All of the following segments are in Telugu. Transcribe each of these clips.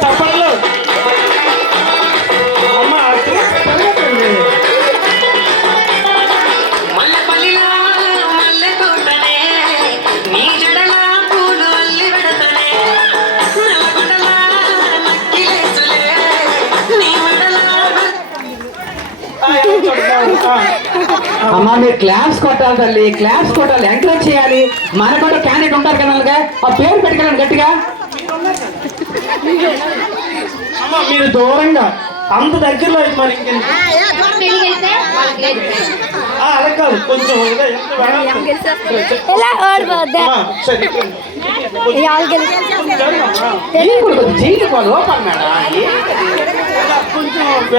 చప్పట్లు అమ్మా అమ్మా మీరు క్లాప్స్ కొట్టాలి తల్లి, క్లాప్స్ కొట్టాలి, ఎంకరేజ్ చేయాలి. మన కూడా క్యాండిడేట్ ఉంటారు కదా, ఆ పేరు పెట్టుకెళ్ళండి గట్టిగా. అమ్మ మీరు దూరంగా అంత దగ్గరలో అయితే మరి అలా కాదు కొంచెం కొంచెం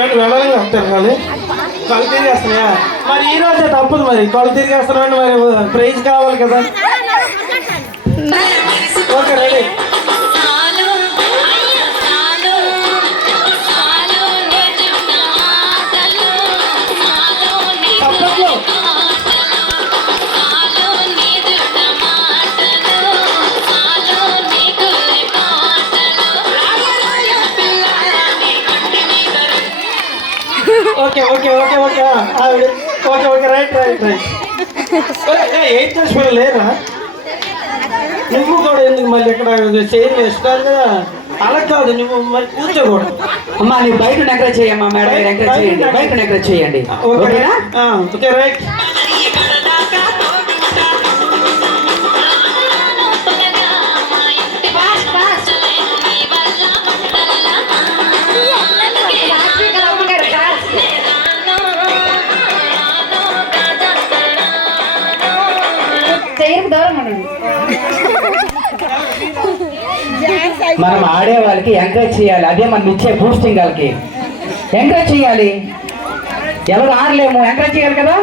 వెళ్ళాలి తిరగాలి. కళ్ళు తిరిగేస్తున్నాయా? మరి ఈ రోజే తప్పదు, మరి కళ్ళు తిరిగేస్తున్నామంటే మరి ప్రైజ్ కావాలి కదా. Okay ready. Okay okay okay okay okay okay right right right. Eighth class పిల్లలు లేరా? నువ్వు కూడా ఎందుకు మళ్ళీ ఇక్కడ చైర్ వేసుకోవాలి కదా. అలా కాదు, నువ్వు మరి కూర్చోకూడదు. అమ్మా నువ్వు బయట ఎంకరేజ్ చేయమ్మా, మేడం ఎంకరేజ్ చేయండి, బయట ఎంకరేజ్ చేయండి. ఓకేనా? Okay right. మనం ఆడే వాళ్ళకి ఎంకరేజ్ చేయాలి, అదే మనం ఇచ్చే బూస్టింగ్. వాళ్ళకి ఎంకరేజ్ చేయాలి. ఎవరు ఆడలేము, ఎంకరేజ్ చేయాలి కదా.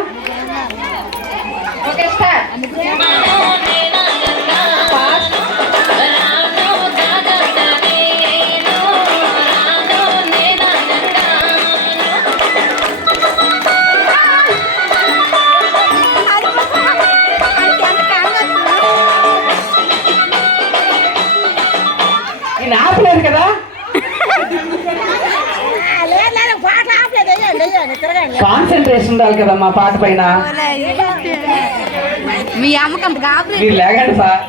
ఆపలేదు కదా, కాన్సన్ట్రేషన్ ఉండాలి కదా మా పాట పైన. మీ అమ్మకం మీరు లేకండి సార్.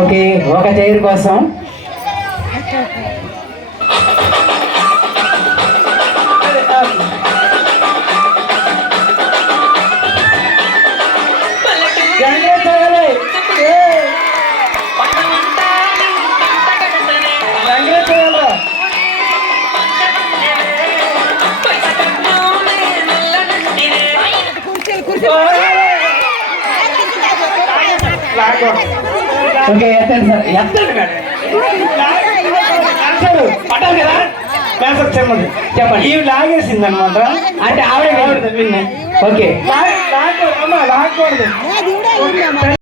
ఓకే ఒక చైర్ కోసం ఓకే ఎత్తండి సార్, ఎత్తండి పట్టాలి కదా. చెప్పండి. ఇవి లాగేసింది అనమాట, అంటే ఆవిడ విన్నే. ఓకే లాగకూడదు.